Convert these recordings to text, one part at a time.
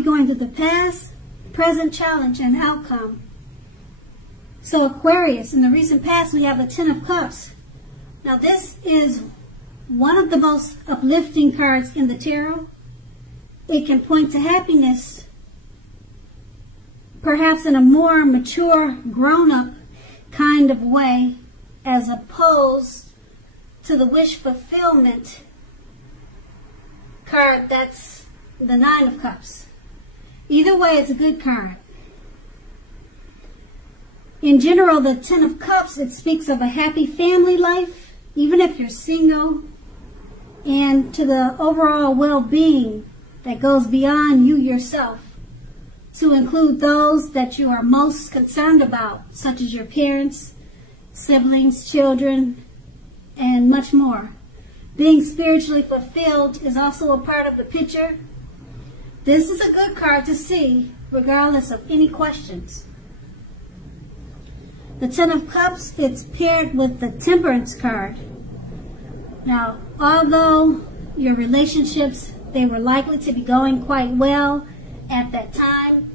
be going to the past, present, challenge, and outcome. So Aquarius, in the recent past, we have the Ten of Cups. Now this is one of the most uplifting cards in the tarot. It can point to happiness, perhaps in a more mature, grown-up kind of way, as opposed to the wish fulfillment card that's the Nine of Cups. Either way, it's a good card. In general, the Ten of Cups, it speaks of a happy family life, even if you're single, and to the overall well-being that goes beyond you yourself, to include those that you are most concerned about, such as your parents, siblings, children, and much more. Being spiritually fulfilled is also a part of the picture. This is a good card to see, regardless of any questions. The Ten of Cups, it's paired with the Temperance card. Now, although your relationships, they were likely to be going quite well at that time,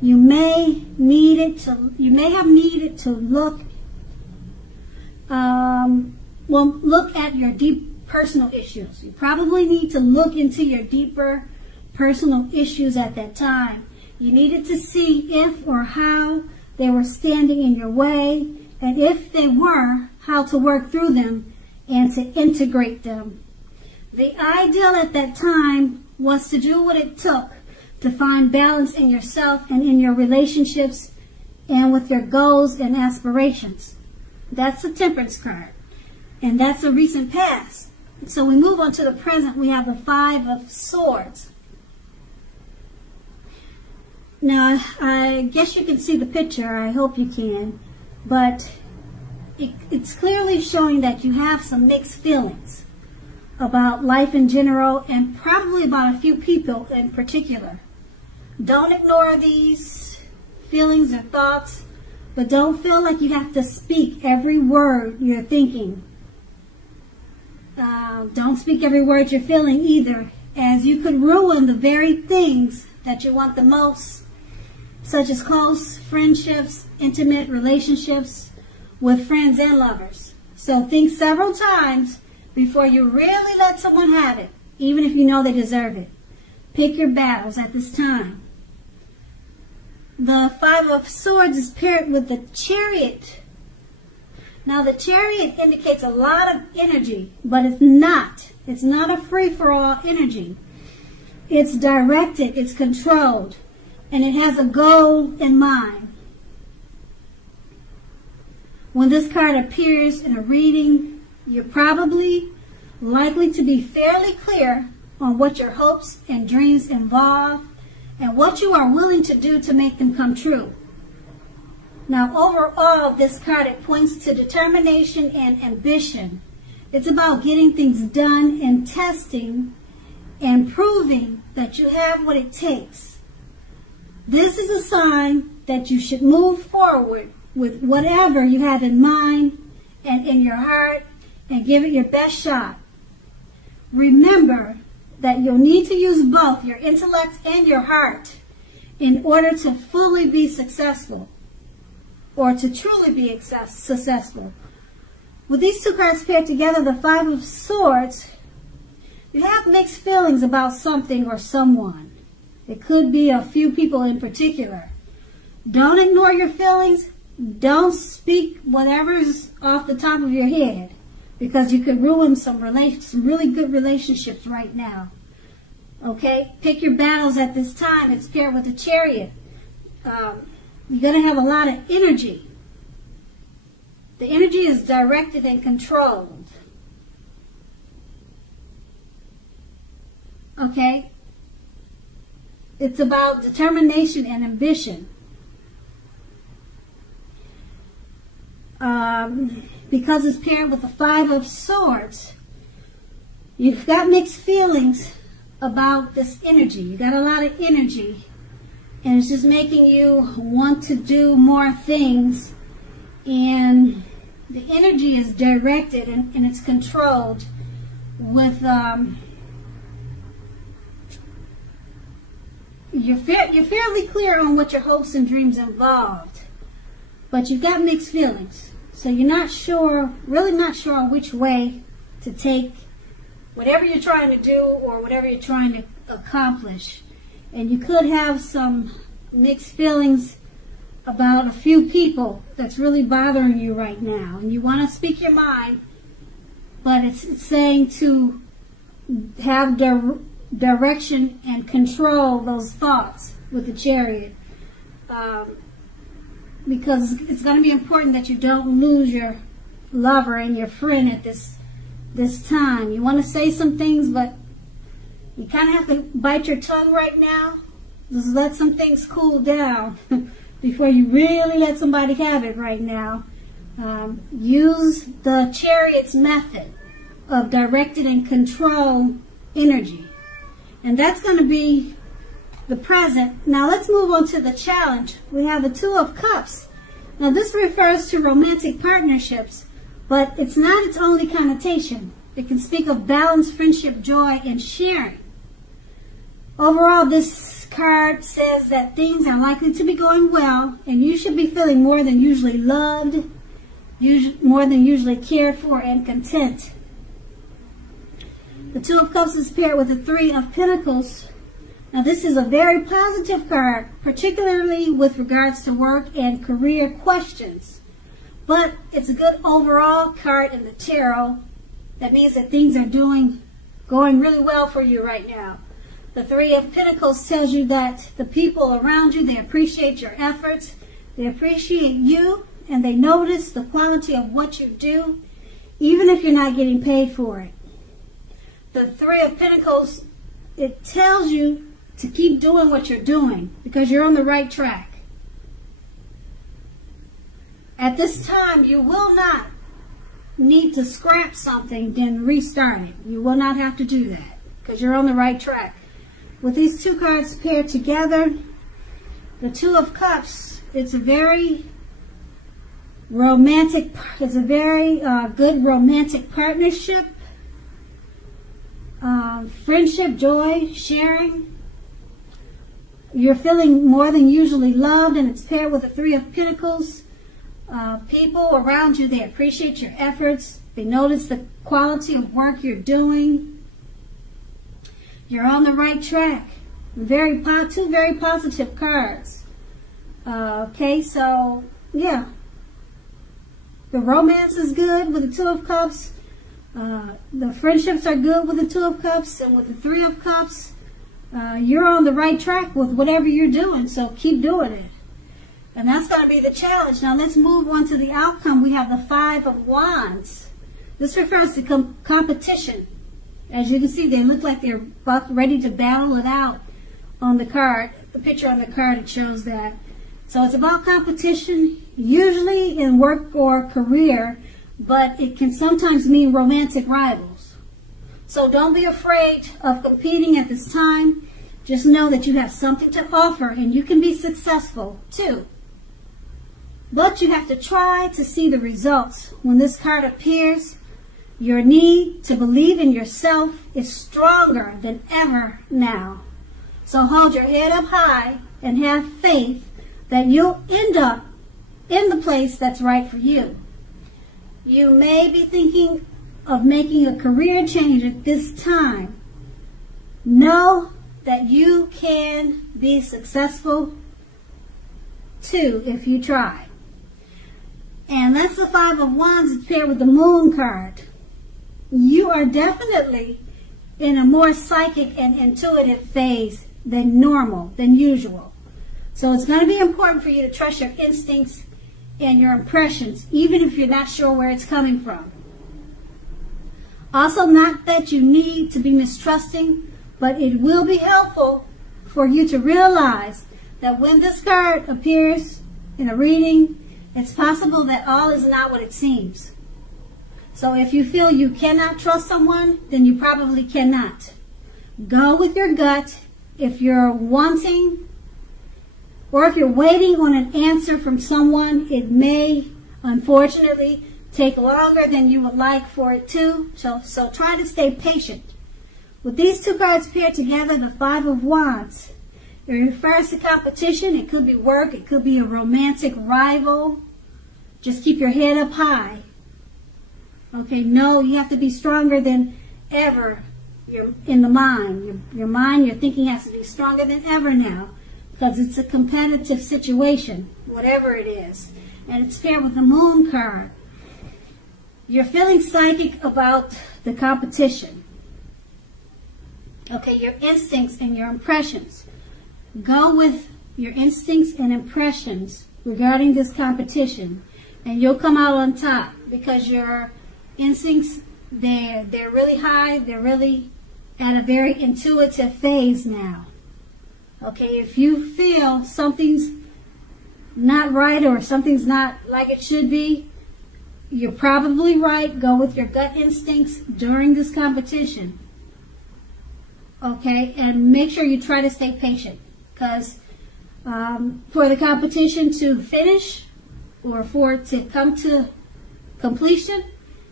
you may have needed to look at your deep personal issues. You probably need to look into your deeper personal issues at that time. You needed to see if or how they were standing in your way, and if they were, how to work through them and to integrate them. The ideal at that time was to do what it took to find balance in yourself and in your relationships and with your goals and aspirations. That's the Temperance card, and that's a recent past. So we move on to the present. We have the Five of Swords. Now, I guess you can see the picture. I hope you can. But it's clearly showing that you have some mixed feelings about life in general, and probably about a few people in particular. Don't ignore these feelings or thoughts, but don't feel like you have to speak every word you're thinking. Don't speak every word you're feeling either, as you could ruin the very things that you want the most, such as close friendships, intimate relationships with friends and lovers. So think several times before you really let someone have it, even if you know they deserve it. Pick your battles at this time. The Five of Swords is paired with the Chariot. Now the Chariot indicates a lot of energy, but it's not. It's not a free-for-all energy. It's directed, it's controlled, and it has a goal in mind. When this card appears in a reading, you're probably likely to be fairly clear on what your hopes and dreams involve and what you are willing to do to make them come true. Now, overall, this card, it points to determination and ambition. It's about getting things done and testing and proving that you have what it takes. This is a sign that you should move forward with whatever you have in mind and in your heart and give it your best shot. Remember that you'll need to use both your intellect and your heart in order to fully be successful, or to truly be successful. With these two cards paired together, the Five of Swords, you have mixed feelings about something or someone. It could be a few people in particular. Don't ignore your feelings. Don't speak whatever's off the top of your head, because you could ruin some really good relationships right now. Okay? Pick your battles at this time. It's paired with the Chariot. You're going to have a lot of energy. The energy is directed and controlled. Okay? It's about determination and ambition. Because it's paired with the Five of Swords, you've got mixed feelings about this energy. You got a lot of energy, and it's just making you want to do more things, and the energy is directed and it's controlled with you're fairly clear on what your hopes and dreams involved, but you've got mixed feelings. So you're not sure, really not sure which way to take whatever you're trying to do or whatever you're trying to accomplish. And you could have some mixed feelings about a few people that's really bothering you right now. And you want to speak your mind, but it's saying to have direction and control those thoughts with the Chariot. Because it's going to be important that you don't lose your lover and your friend at this time. You want to say some things, but you kind of have to bite your tongue right now. Just let some things cool down before you really let somebody have it right now. Use the Chariot's method of directed and control energy. And that's going to be the present. Now let's move on to the challenge. We have the Two of Cups. Now this refers to romantic partnerships, but it's not its only connotation. It can speak of balance, friendship, joy, and sharing. Overall, this card says that things are likely to be going well, and you should be feeling more than usually loved, more than usually cared for, and content. The Two of Cups is paired with the Three of Pentacles. Now this is a very positive card, particularly with regards to work and career questions. But it's a good overall card in the tarot. That means that things are going really well for you right now. The Three of Pentacles tells you that the people around you, they appreciate your efforts, they appreciate you, and they notice the quality of what you do, even if you're not getting paid for it. The Three of Pentacles, it tells you to keep doing what you're doing because you're on the right track. At this time, you will not need to scrap something, then restart it. You will not have to do that because you're on the right track. With these two cards paired together, the Two of Cups, it's a very romantic, it's a very good romantic partnership. Friendship, joy, sharing. You're feeling more than usually loved, and it's paired with the Three of Pentacles. People around you, they appreciate your efforts. They notice the quality of work you're doing. You're on the right track. Two very positive cards. Okay, so yeah. The romance is good with the Two of Cups. The friendships are good with the Two of Cups, and with the Three of Cups, you're on the right track with whatever you're doing, so keep doing it. And that's going to be the challenge. Now let's move on to the outcome. We have the Five of Wands. This refers to competition. As you can see, they look like they're ready to battle it out on the card. The picture on the card, it shows that. So it's about competition, usually in work or career, but it can sometimes mean romantic rivals. So don't be afraid of competing at this time. Just know that you have something to offer and you can be successful too. But you have to try to see the results. When this card appears, your need to believe in yourself is stronger than ever now. So hold your head up high and have faith that you'll end up in the place that's right for you. You may be thinking of making a career change at this time. Know that you can be successful too if you try. And that's the Five of Wands. It's paired with the Moon card. You are definitely in a more psychic and intuitive phase than normal, than usual. So it's going to be important for you to trust your instincts and your impressions, even if you're not sure where it's coming from. Also, not that you need to be mistrusting, but it will be helpful for you to realize that when this card appears in a reading, it's possible that all is not what it seems. So if you feel you cannot trust someone, then you probably cannot. Go with your gut. If you're wanting, or if you're waiting on an answer from someone, it may, unfortunately, take longer than you would like for it to. So try to stay patient. With these two cards paired together, the Five of Wands, It refers to competition. It could be work. It could be a romantic rival. Just keep your head up high. Okay, no, you have to be stronger than ever. You're in the mind. Your mind, your thinking has to be stronger than ever now, because it's a competitive situation, whatever it is. And it's paired with the Moon card. You're feeling psychic about the competition. Okay, your instincts and your impressions. Go with your instincts and impressions regarding this competition, and you'll come out on top, because your instincts, they're really high. They're really at a very intuitive phase now. Okay, if you feel something's not right or something's not like it should be, you're probably right. Go with your gut instincts during this competition. Okay, and make sure you try to stay patient, because for the competition to finish, or for it to come to completion,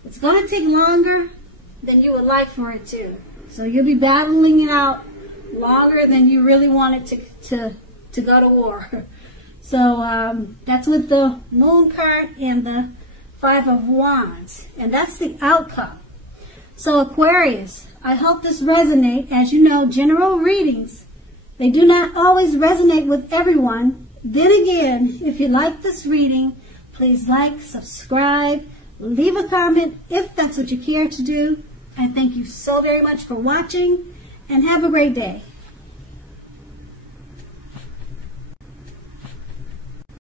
it's going to take longer than you would like for it to. So you'll be battling it out longer than you really want it to go to war. So that's with the Moon card and the Five of Wands. And that's the outcome. So Aquarius, I hope this resonates. As you know, general readings, they do not always resonate with everyone. Then again, if you like this reading, please like, subscribe, leave a comment if that's what you care to do. And thank you so very much for watching, and have a great day.